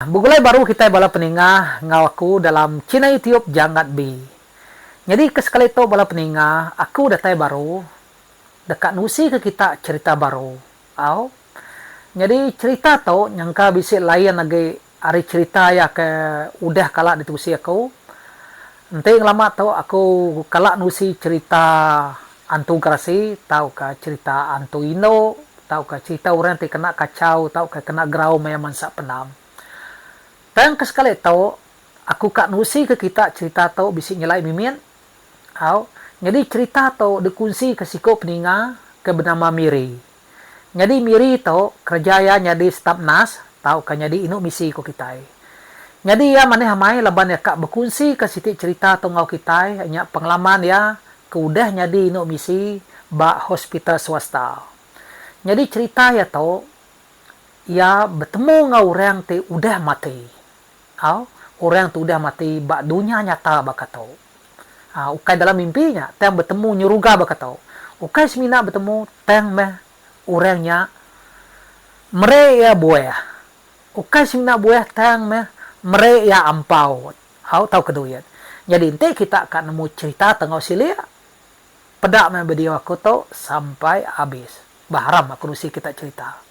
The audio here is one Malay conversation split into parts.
Bugulay baru kita bala peningah ngawaku dalam Cina YouTube jangat bi. Jadi kesekali itu bala peningah aku datai baru dekat nusi ke kita cerita baru. Au. Jadi cerita tu nyangka bisi layan lagi hari cerita ya ke udah kalak ditusi aku. Nanti lama tu aku kalak nusi cerita antu grasi, tahu ka cerita antu ino, tahu ka cerita orang yang kena kacau, tahu ka kena gerau maya mansak penam. Tang kesekali tau aku kak nusi ke kita cerita tau bisi nyelai mimin. Au. Jadi cerita tau dikunci ke siko peninga ke bernama Miri. Jadi Miri tau kerjaya nyadi staf nas tau kan nyadi inu misi ko kita. Jadi ya maneh hamai laban ya kak berkunci ke siti cerita tau ngau kita hanya pengalaman ya ke udah nyadi inu misi ba hospital swasta. Jadi cerita ya tau ya bertemu ngau orang te udah mati. Orang tu udah mati bak dunia nyata bakatau. Ukai dalam mimpinya tang bertemu nyuruga bakatau. Ukai semina bertemu tang meh orangnya mere ya buaya. Ukai semina buaya tang meh mere ya ampau. Tahu keduyat. Jadi ente kita akan nemu cerita tengau silia. Pedak meh bediau aku tau sampai habis. Baharam aku nusi kita cerita.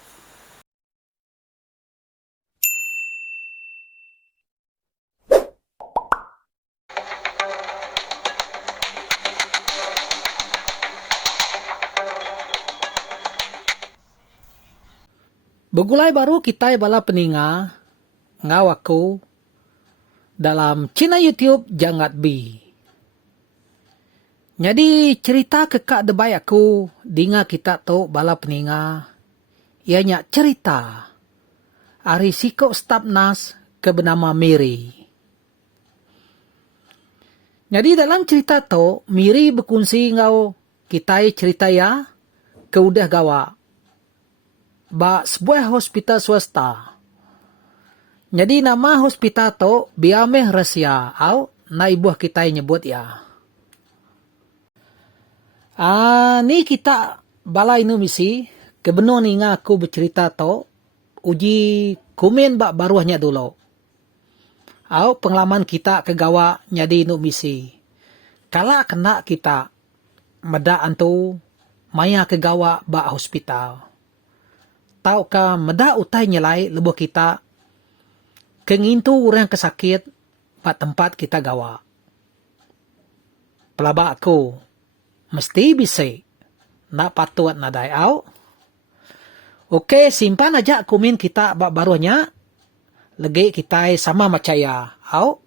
Begulai baru kita bala peninga ngawaku dalam Cina YouTube jangat bi. Jadi cerita kekak debai aku dinga kita tu bala peninga ianya cerita ari siko staf nas ke bernama Miri. Jadi dalam cerita tu Miri berkongsi ngau kita cerita ya ke udah gawa ba sebuah hospital swasta. Jadi nama hospital tu biameh rahasia au na ibuah kita nyebut ya. Ni kita bala inu misi kebenar ni nga aku bercerita tu uji komen bak baruahnya dulu. Au pengalaman kita kegawa nyadi inu misi. Kala kena kita meda antu maya kegawa bak hospital. Tau ka meda utai nyelai lebuh kita kengintu orang kesakit pak tempat kita gawa. Pelaba aku mesti bisa nak patut nadai au. Oke, simpan aja komen kita bak barunya. Lagi kita sama macaya au.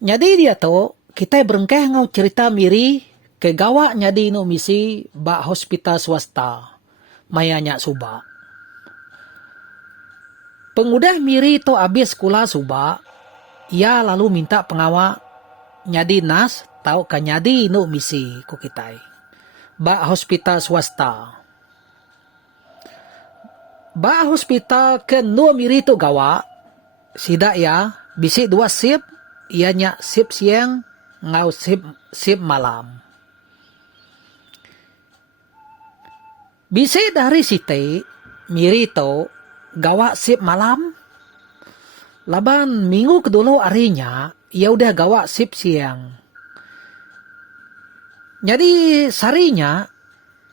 Jadi dia tu kita berengkeh ngau cerita Miri kegawa nyadi inu misi bak hospital swasta mayanya suba. Pengudah Miri tu habis sekolah suba, ia lalu minta pengawa nyadi nas tau ka nyadi inu misi ku kita bak hospital swasta. Bak hospital ke nu Miri tu gawa sida ya bisi dua sip ianya sip siang ngau sip malam. Bisa dari site Miri tu gawa sip malam. Laban minggu kedulu harinya ia udah gawa sip siang. Jadi sarinya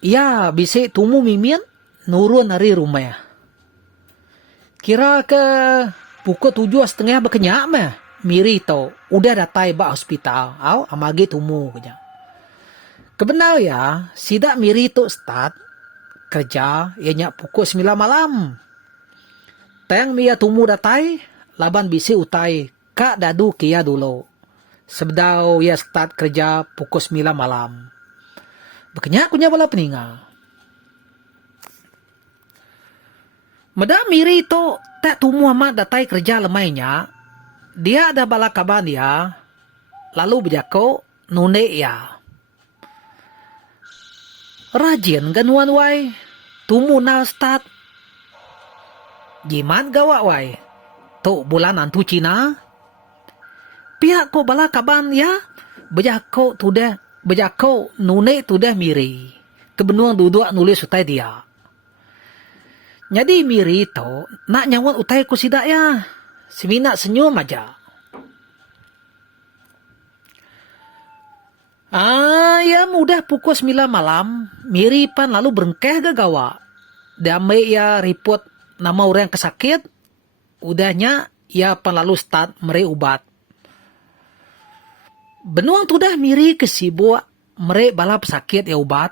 ia bisa tumu mimin nurun dari rumah. Kira ke pukul 7:30 berkenyak meh Miri tu udah datai ba hospital. Au amagi tumu kenya. Kebenar ya sidak Miri tu start kerja ianya pukul 9 malam. Teng mia tumu datai, laban bisi utai kak dadu kia dulu. Sebedau ia start kerja pukul 9 malam. Bekenyak kunya bala peninga. Meda Miri tu tak tumu amat datai kerja lemainya. Dia ada bala kaban dia, lalu berjako nune ya. Rajin ganuan wai, tumu nal start. Jiman gawa wai, tu bulan antu Cina. Pihak ko bala kaban ya, bejako nune tudah Miri. Kebenuang duduk nulis utai dia. Jadi Miri to, nak nyawan utai ku sidak ya. Semina senyum aja. Ya mudah pukul 9 malam, Miri pan lalu berengkeh ke gawa. Damai ya report nama orang yang kesakit, udahnya ya pan lalu start meri ubat. Benuang tu dah Miri kesibuk meri bala pesakit ya ubat.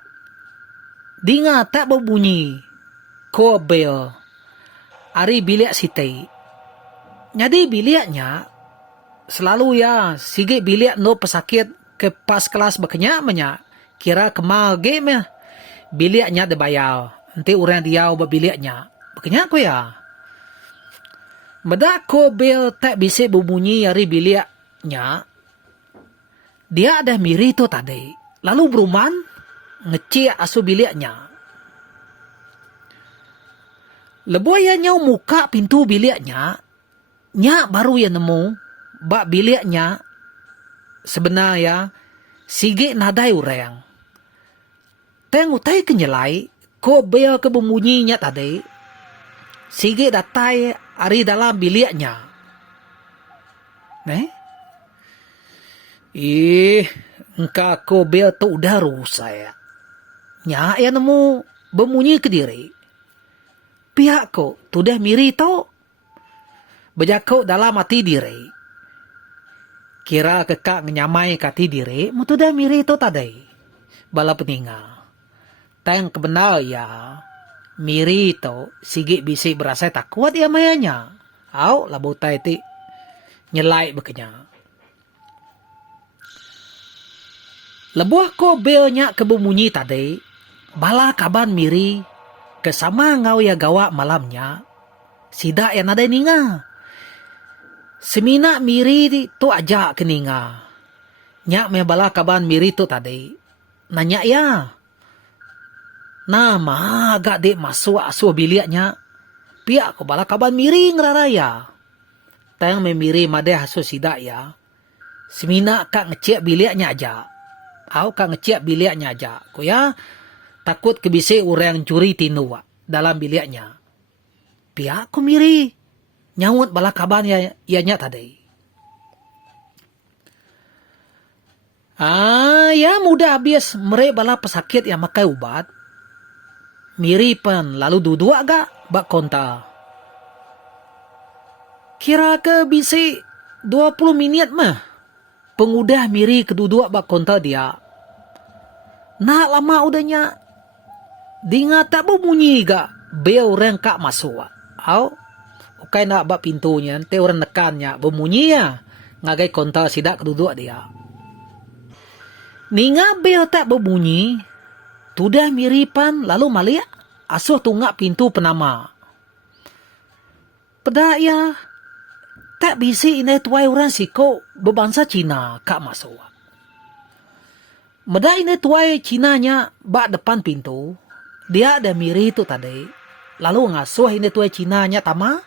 Dinga tak berbunyi. Ko bel. Ari bilik sitai. Jadi biliknya selalu ya sige bilik no pesakit ke pas kelas berkenyak banyak. Kira kemal game ya. Biliknya dibayar. Nanti orang dia ubah biliknya. Berkenyak ko ya. Medak ko bel tak bisa berbunyi hari biliknya. Dia ada Miri tu tadi. Lalu beruman ngecik asuh biliknya. Lebuaya nyau muka pintu biliknya. Nyak baru ya nemu. Bak biliknya sebenarnya sige nadai orang. Teng utai kenyelai. Ko bel ke berbunyinya tadi. Sige datai ari dalam biliknya. Engkau ko bel tu udah rusak ya. Nyak ya nemu berbunyi ke diri. Pihak ko tu dah Miri tu. Berjakau dalam hati diri. Kira kekak menyamai ke hati diri. Mutu dah Miri tu tadi. Bala peninggal. Teng kebenar ya. Miri tu sigit bisik berasa tak kuat ya mayanya. Au labu tai ti nyelai bekenya. Lebuah ko belnya kebemunyi tadi. Bala kaban Miri. Kesama ngau ya gawa malamnya. Sidak yang ada ninga. Semina Miri tu ajak ke ninga. Nyak me bala kaban Miri tu tadi. Nanya ya. Nama agak dek masuk asuh biliknya. Pihak ko bala kaban Miri ngeraraya. Tayang me Miri madeh asuh sidak ya. Semina kak ngecek biliknya aja. Au kak ngecek biliknya aja. Ko ya takut kebisi orang curi tinu dalam biliknya. Pihak ko Miri nyawut bala kaban ya ianya tadi. Ya mudah habis merek bala pesakit yang makai ubat. Miri pan lalu duduk agak bak konta. Kira ke bisi 20 minit mah. Pengudah Miri keduduk bak konta dia. Nak lama udahnya. Dinga tak berbunyi gak. Bel orang kak masuk. Au. Okai nak bak pintunya. Nanti orang nekannya. Berbunyi ya. Ngagai konta sidak keduduk dia. Ninga bel tak berbunyi. Tudah Miripan lalu maliak. Asuh tunggak pintu penama. Pedak ya. Tak bisi ini tuai orang siko berbangsa Cina kak masuk. Medak ini tuai Cinanya bak depan pintu. Dia ada Miri tu tadi. Lalu ngasuh ini tuai Cinanya tama.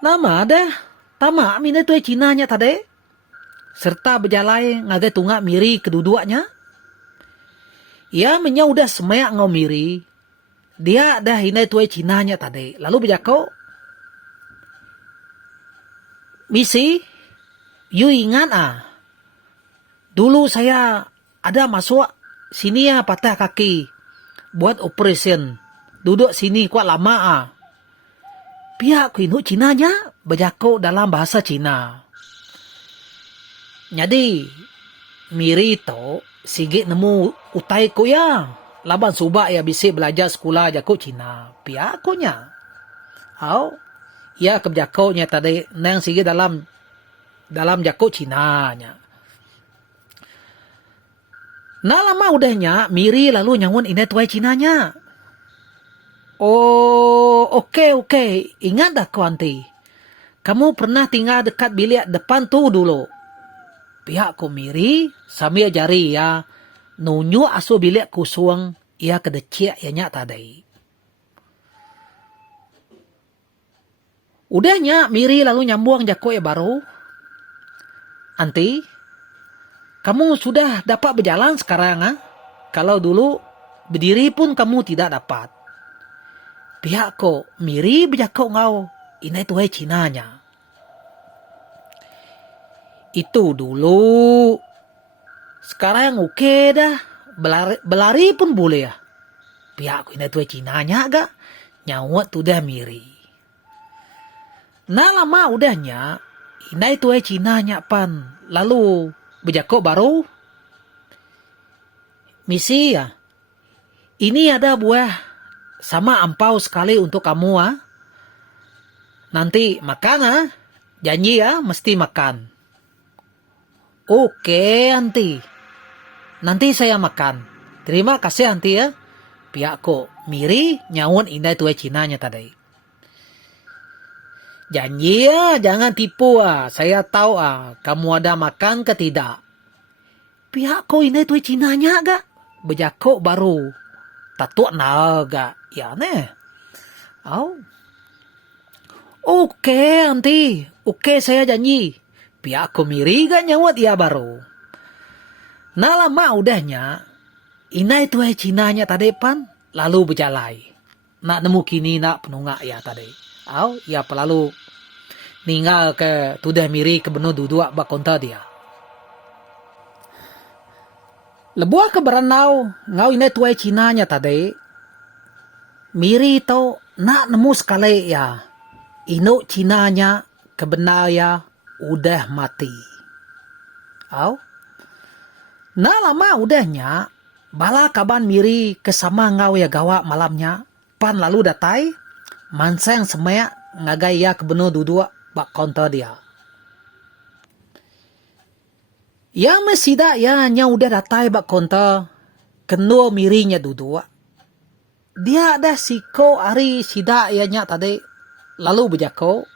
Nama ada. Tama ini tuai Cinanya tadi. Serta berjalai ngagai tunggak Miri keduduknya. Ia menyaudah semeyak ngau Miri. Dia dah ini tuai Cinanya tadi. Lalu berjakau. Misi, you ingat dulu saya ada masuk sini ya patah kaki. Buat operation. Duduk sini kuat lama Pihak kuinu Cinanya berjakau dalam bahasa Cina. Jadi, Miri tu sigit nemu utai ko ya. Laban subak ya bisik belajar sekolah jakau Cina. Pihak kunya. Au. Ya keberjakau nya tadi nang sige dalam jakau Cina nya. Nah lama udahnya Miri lalu nyawun ini tuai Cinanya. Oh, oke. Ingat dah kau anti. Kamu pernah tinggal dekat bilik depan tu dulu. Pihak ko Miri sambil jari ya nunjuk asuh bilik kusung ia kedecik ya nyak tadi. Udahnya Miri lalu nyambung jakau ya baru. Anti, kamu sudah dapat berjalan sekarang Kalau dulu berdiri pun kamu tidak dapat. Pihak ko miri bejako ngau inai tuai Cinanya. Itu dulu. Sekarang oke dah. Belari pun boleh ya. Pihak ko inai tuai Cinanya agak nyawat tu dah miri. Nah lama udahnya inai tuai Cinanya pan. Lalu bejako baru. Misi ya. Ini ada buah sama ampau sekali untuk kamu Nanti makan Janji ya mesti makan. Oke anti. Nanti saya makan. Terima kasih anti ya. Pihak ko miri nyawon indah tuai Cinanya tadi. Janji ya jangan tipu Saya tahu kamu ada makan ke tidak. Pihak ko indah tuai Cinanya agak. Bejako baru. Tatuk naga. Ya ne. Oke anti. Oke saya janji. Pihak ko miri gak nyawat ya baru. Nah lama udahnya. Inai tuai Cinanya tadi pan. Lalu berjalai. Nak nemu kini nak penunggak ya tadi. Ya pelalu. Ninggal ke tudah miri ke benuh duduk bak konta dia. Lebuah ke beranau. Ngau inai tuai Cinanya tadi. Miri to nak nemu sekali ya. Inuk Cinanya kebenar ya udah mati. Nah lama udahnya. Bala kaban miri kesama ngau ya gawa malamnya. Pan lalu datai. Manseng semeak ngagai ya kebenar duduk bak konta dia. Ya mesida ya nya udah datai bak konta. Kenua mirinya duduk. Dia ada siko hari sida ya nya tadi. Lalu bejako.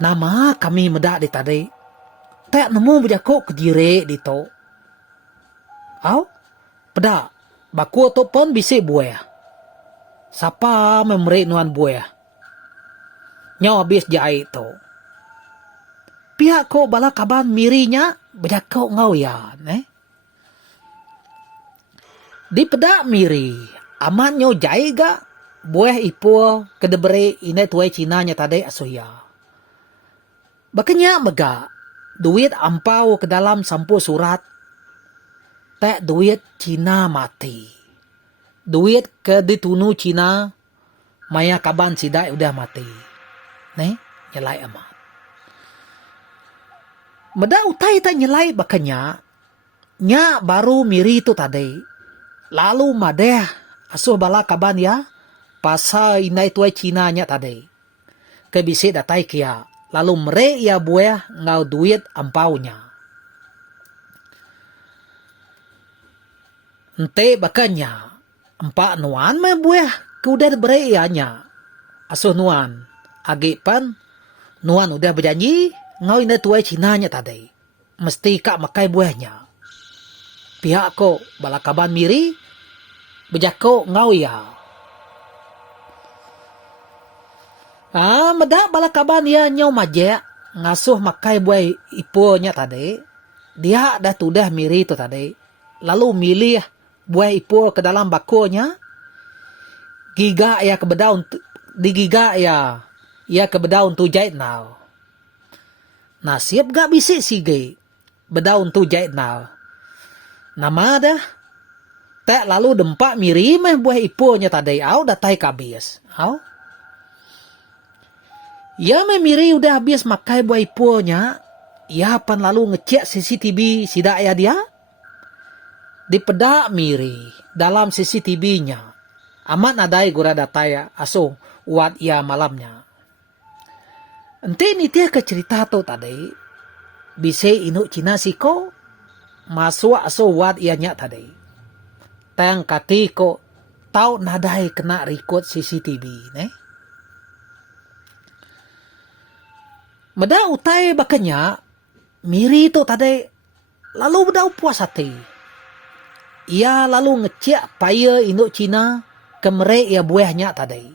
Nama kami medak di tadi. Tak nemu bejako kedire di to. Pedak. Baku to pun bisik buaya. Siapa memerik nuan buaya. Nyaw habis jahit to. Pihak ko bala kaban mirinya bejako ngau ya. Di pedak miri. Aman nyaw jahit gak. Buah ipo kedebere inai tuai Cinanya tadi asuya. Bakanya mega. Duit ampau ke dalam sampu surat. Tak duit Cina mati. Duit ke ditunu Cina. Maya kaban sidai udah mati. Nyelai amat. Meda utai tak nyelai bakanya. Nya baru miri tu tadi. Lalu madeh asuh bala kaban ya. Pasal inai tuai Cinanya tadi. Kebisik datai kia. Lalu mere ya buah ngau duit ampaunya. Ente bakanya. Empak nuan me buah kuda bere ianya. Asuh nuan. Agi pan. Nuan udah berjanji. Ngau inai tuai Cinanya tadi. Mesti kak makai buahnya. Pihak ko balakaban miri. Bejako ngau ya. Meda bala kaban ya nyaw majek ngasuh makai buah iponya tadi. Dia dah tudah miri tu tadi. Lalu milih buah ipo ke dalam bakonya. Giga ya ke bedaun. Digiga ya. Ya ke bedaun tu jahit now. Nasib gak bisik sige. Bedaun tu jahit now. Nama dah. Tak lalu dempak miri meh buah iponya tadi. Datai kabis. Ya memiri udah habis makai buah iponya. Ya pan lalu ngecek CCTV sidak ya dia. Di pedak miri dalam CCTV-nya. Amat nadai gura data ya asuh uat ya malamnya. Ente ni dia ke cerita tu tadi. Bisa inuk Cina siko. Masuk asuh uat ianya tadi. Tang kati ko tau nadai kena record CCTV. Meda utai bakanya, miri tu tadi, lalu beda puas hati. Ia lalu ngecek paya induk Cina, kemere ia buahnya tadi.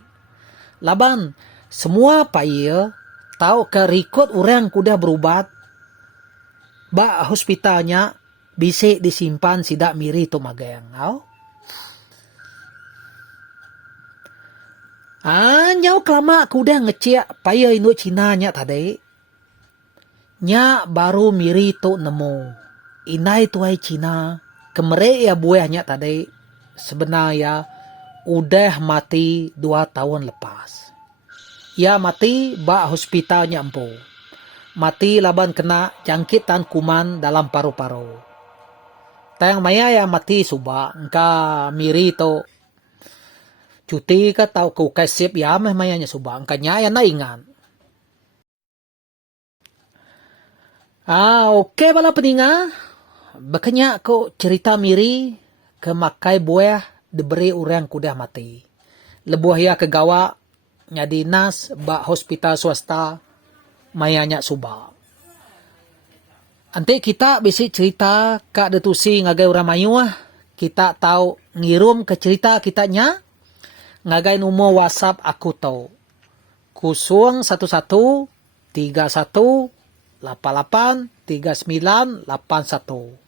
Laban, semua paya, tahu ke rekod orang kuda berubat, bak hospitalnya, bisa disimpan sidak miri tu magayang. Nyau kelama aku udah ngecek paya inu Cina nya tadi. Nya baru miri tu nemu. Inai tuai Cina. Kemere ya buahnya tadi. Sebenarnya udah mati 2 tahun lepas. Ya mati ba hospitalnya empu. Mati laban kena jangkitan kuman dalam paru-paru. Tayang maya ya mati suba. Engka miri tu cuti ka tau ku kasip ya meh mayanya suba. Engka nya ya na ingan. Oke bala peninga. Bakanya ko cerita miri kemakai buah diberi orang kudah mati. Lebuah ya kegawa nya dinas ba hospital swasta mayanya suba. Ante kita bisi cerita kak detusi ngagai orang mayu kita tahu ngirum ke cerita kita nya ngagai nomor WhatsApp aku tahu 01131883981.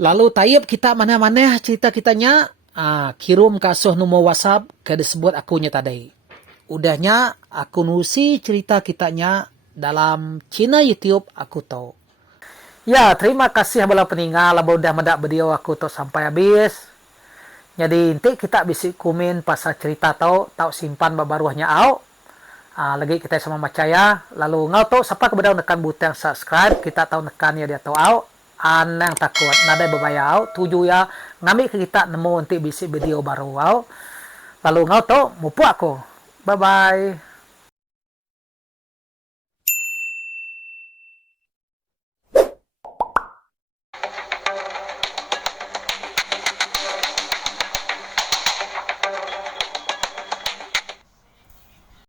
Lalu tayep kita mana-mana cerita kitanya kirim kasuh nomor WhatsApp ke disebut akunya tadi. Udahnya aku nusi cerita kitanya dalam Cina YouTube aku tahu. Ya, terima kasih bala peninggal labau udah medak video aku tuh sampai habis. Jadi inti kita bisa komen pasal cerita tahu simpan baruahnya au. Lagi kita sama macaya lalu ngau tahu siapa kebedaun nekan butang subscribe kita tahu nekan ya dia tahu au. Yang takut nada bebayau tujuh ya ngambil ke kita nemu nanti bisa video baru au. Lalu ngau tahu mupu aku. Bye bye.